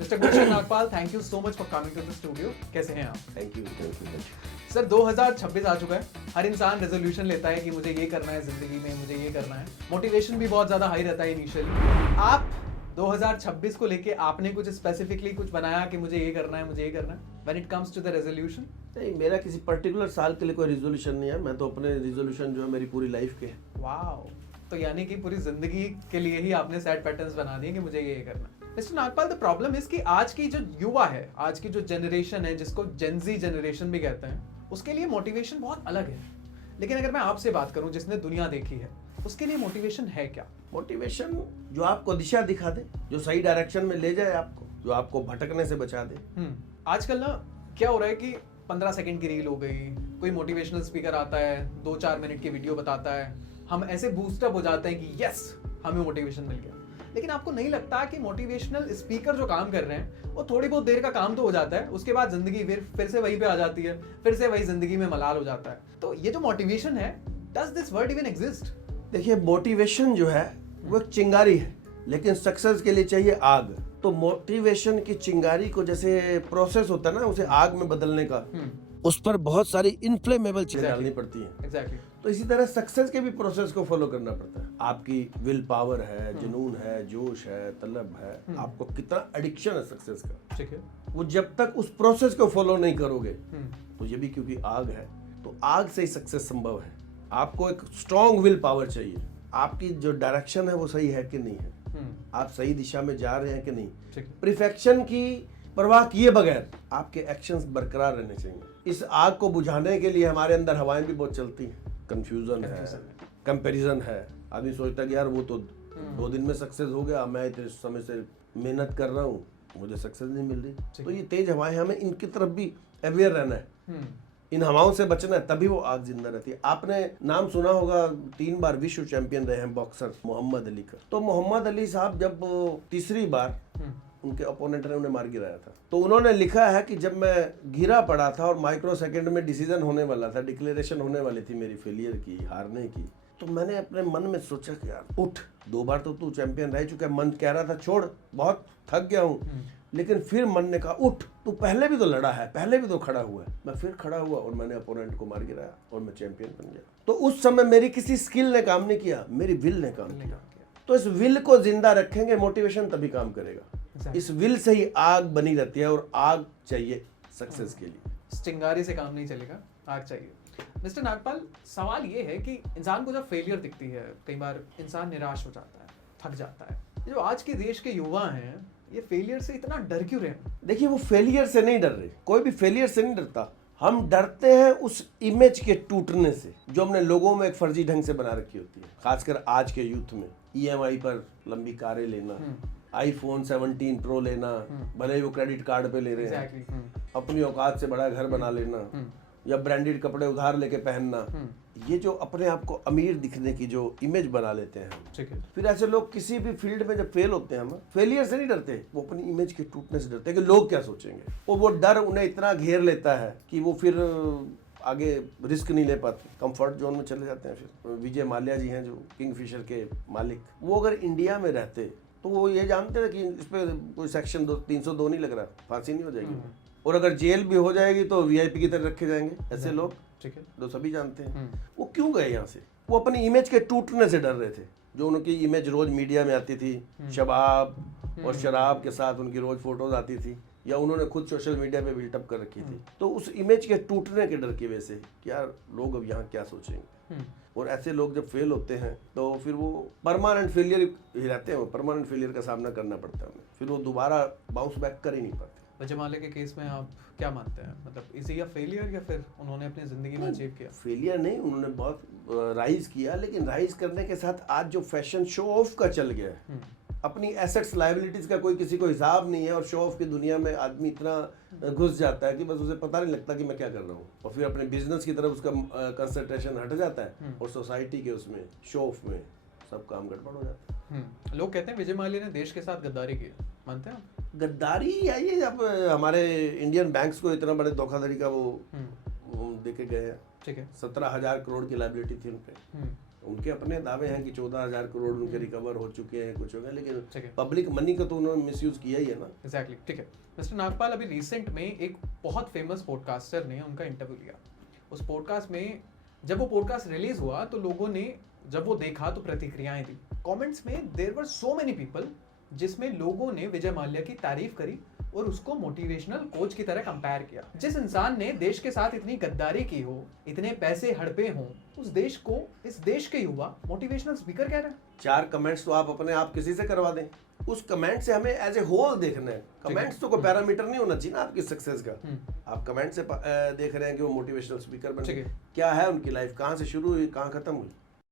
Mister Gulshan Nagpal, thank you so much for coming to the studio. कैसे हैं आप? Thank you sir 2026 आ चुका है, हर इंसान रेजोल्यूशन लेता है कि मुझे ये करना है जिंदगी में, मुझे ये करना है। मोटिवेशन भी बहुत ज्यादा हाई रहता है इनिशियली। आप 2026 को लेके आपने कुछ स्पेसिफिकली कुछ बनाया कि मुझे ये करना है, मुझे ये करना है when it comes to the resolution? नहीं, मेरा किसी पर्टिकुलर साल के लिए कोई रिजोल्यूशन नहीं है। मैं तो अपने रिजोल्यूशन जो है मेरी पूरी लाइफ के है। वाओ, तो यानी कि पूरी जिंदगी के लिए ही आपने सेट पैटर्न्स बना दिए कि मुझे ये करना है। Mister Nagpal, the problem is कि आज की जो युवा है, आज की जो जनरेशन है, जिसको जेनजी जनरेशन भी कहते हैं, उसके लिए मोटिवेशन बहुत अलग है। लेकिन अगर मैं आपसे बात करूं जिसने दुनिया देखी है, उसके लिए मोटिवेशन है क्या? मोटिवेशन जो आपको दिशा दिखा दे, जो सही डायरेक्शन में ले जाए आपको, जो आपको भटकने से बचा दे। आजकल ना क्या हो रहा है कि 15 सेकंड की रील हो गई, कोई मोटिवेशनल स्पीकर आता है 2-4 मिनट की वीडियो बताता है, हम ऐसे बूस्टअप हो जाते हैं कि यस हमें मोटिवेशन मिल गया। लेकिन आपको नहीं लगता कि मोटिवेशनल स्पीकर जो काम कर रहे हैं वो थोड़ी बहुत देर का काम तो हो जाता है, उसके बाद जिंदगी फिर से वहीं पे आ जाती है, फिर से वही जिंदगी में मलाल हो जाता है। तो ये जो मोटिवेशन है, does this word even exist? देखिए, मोटिवेशन जो है वो एक चिंगारी है, लेकिन सक्सेस के लिए चाहिए आग। तो मोटिवेशन की चिंगारी को जैसे प्रोसेस होता है ना उसे आग में बदलने का, उस पर बहुत सारी इनफ्लेमेबल चीजें डालनी पड़ती हैं। एग्जैक्टली। तो इसी तरह सक्सेस के भी प्रोसेस को फॉलो करना पड़ता है। आपकी विल पावर है, जुनून है, जोश है, तलब है, आपको कितना एडिक्शन है सक्सेस का, ठीक है। वो जब तक उस प्रोसेस को फॉलो नहीं करोगे तो ये भी क्योंकि आग है, तो आग से ही सक्सेस संभव है। आपको एक स्ट्रॉन्ग विल पावर चाहिए। आपकी जो डायरेक्शन है वो सही है कि नहीं है, आप सही दिशा में जा रहे हैं कि नहीं। परफेक्शन की परवाह किए बगैर आपके एक्शंस बरकरार रहने चाहिए। इस आग को बुझाने के लिए हमारे अंदर हवाएं भी बहुत चलती हैं। कंफ्यूजन है, कंपैरिजन है। आदमी सोचता है कि यार वो तो 2 दिन में सक्सेस हो गया, मैं इतने समय से मेहनत कर रहा हूँ, मुझे सक्सेस नहीं मिल रही। तो ये तेज हवाएं, हमें इनकी तरफ भी अवेयर रहना है, इन हवाओं से बचना है, तभी वो आग जिंदा रहती है। आपने नाम सुना होगा, 3 बार विश्व चैंपियन रहे हैं बॉक्सर मोहम्मद अली का। तो मोहम्मद अली साहब जब तीसरी बार उनके ओपोनेंट ने उन्हें मार गिराया था, तो उन्होंने लिखा है कि जब मैं गिरा पड़ा था और माइक्रो सेकंड में डिसीजन होने वाला था, डिक्लेरेशन होने वाली थी मेरी फेलियर की, हारने की, तो मैंने अपने मन में सोचा कि यार उठ, 2 बार तो तू चैंपियन रह चुका है। मन कह रहा था छोड़, बहुत थक गया हूँ, लेकिन फिर मन ने कहा उठ, तू पहले भी तो लड़ा है, पहले भी तो खड़ा हुआ है। मैं फिर खड़ा हुआ और मैंने अपोनेंट को मार गिराया और मैं चैंपियन बन गया। तो उस समय मेरी किसी स्किल ने काम नहीं किया, मेरी विल ने काम किया। तो इस विल को जिंदा रखेंगे, मोटिवेशन तभी काम करेगा। इस विल से ही आग बनी रहती है, और आग चाहिए सक्सेस के लिए। चिंगारी से काम नहीं चलेगा, आग चाहिए। मिस्टर नागपाल, सवाल ये है कि इंसान को जब फेलियर दिखती है, कई बार इंसान निराश हो जाता है, थक जाता है। जो आज के देश के युवा हैं, ये फेलियर से इतना डर क्यों रहे हैं? देखिए, वो फेलियर से नहीं डर रहे, कोई भी फेलियर से नहीं डरता। हम डरते हैं उस इमेज के टूटने से जो हमने लोगों में एक फर्जी ढंग से बना रखी होती है। खासकर आज के यूथ में EMI पर लंबी कारें लेना, iPhone 17 Pro लेना, भले ही वो क्रेडिट कार्ड पे ले रहे हैं, अपनी औकात से बड़ा घर बना लेना, या ब्रांडेड कपड़े उधार लेके पहनना, ये जो अपने आप को अमीर दिखने की जो इमेज बना लेते हैं। ठीक है। फिर ऐसे लोग किसी भी फील्ड में जब फेल होते हैं, हम फेलियर से नहीं डरते, वो अपनी इमेज के टूटने से डरते हैं कि लोग क्या सोचेंगे। वो डर उन्हें इतना घेर लेता है कि वो फिर आगे रिस्क नहीं ले पाते, कंफर्ट जोन में चले जाते हैं। फिर विजय माल्या जी हैं जो किंगफिशर के मालिक, वो अगर इंडिया में रहते तो वो ये जानते थे कि इस पे कोई सेक्शन 302 नहीं लग रहा, फांसी नहीं हो जाएगी, और अगर जेल भी हो जाएगी तो VIP की तरह रखे जाएंगे। ऐसे लोग, ठीक है, तो सभी जानते हैं। वो क्यों गए यहाँ से? वो अपनी इमेज के टूटने से डर रहे थे। जो उनकी इमेज रोज मीडिया में आती थी, शबाब और शराब के साथ उनकी रोज फोटोज आती थी, या उन्होंने खुद सोशल मीडिया पे बिल्टअप कर रखी थी, तो उस इमेज के टूटने के डर की वजह से कि यार लोग अब यहाँ क्या सोचेंगे। और ऐसे लोग जब फेल होते हैं तो फिर वो परमानेंट फेलियर ही रहते हैं, वो परमानेंट फेलियर का सामना करना पड़ता है उन्हें, फिर वो दोबारा बाउंस बैक कर ही नहीं पाते। विजय माल्या के केस में आप क्या मानते हैं? मतलब इज ही अ फेलियर, या फिर उन्होंने अपनी जिंदगी में अचीव किया? फेलियर नहीं, उन्होंने बहुत राइज किया, लेकिन राइज करने के साथ आज जो फैशन शो ऑफ का चल गया है, अपनी एसेट्स लायबिलिटीज का कोई किसी को हिसाब नहीं है, और शो ऑफ की दुनिया में आदमी इतना घुस जाता है कि बस उसे पता नहीं लगता कि मैं क्या कर रहा हूँ, और फिर अपने बिजनेस की तरफ उसका कंसंट्रेशन हट जाता है, और सोसाइटी के उसमें शो ऑफ में सब काम गड़बड़ हो जाता है। लोग कहते हैं विजय माल्या ने देश के साथ गद्दारी की, मानते हैं आप? गद्दारी या ये जब हमारे इंडियन बैंक्स को इतना बड़े धोखाधड़ी का वो देके गए हैं। ठीक है। 17,000 करोड़ की लायबिलिटी थी उन पे, उनके अपने दावे हैं कि 14,000 करोड़ उनके रिकवर हो चुके हैं, कुछ हो गया, ठीक है। लेकिन पब्लिक मनी का तो उन्होंने मिसयूज किया ही है ना। एग्जैक्टली, ठीक है। मिस्टर नागपाल, अभी रिसेंट में एक बहुत फेमस पॉडकास्टर ने उनका इंटरव्यू लिया। उस पॉडकास्ट में जब वो पॉडकास्ट रिलीज हुआ तो लोगों ने जब वो देखा तो प्रतिक्रियाएं दी। कमेंट्स में there were so many people जिसमें लोगों ने विजय माल्या की तारीफ करी और उसको मोटिवेशनल कोच की तरह कंपेयर किया। जिस इंसान ने देश के साथ इतनी गद्दारी की हो, इतने पैसे हड़पे हों, उस देश को, इस देश के युवा मोटिवेशनल स्पीकर कह रहे हैं। 4 कमेंट्स तो आप अपने आप किसी से करवा दें, उस कमेंट से हमें एज ए होल देखना है। कमेंट्स तो कोई पैरामीटर नहीं होना चाहिए ना आपकी सक्सेस का। आप कमेंट से देख रहे हैं कि वो मोटिवेशनल स्पीकर बने, क्या है उनकी लाइफ, कहाँ से शुरू हुई, कहाँ खत्म हुई।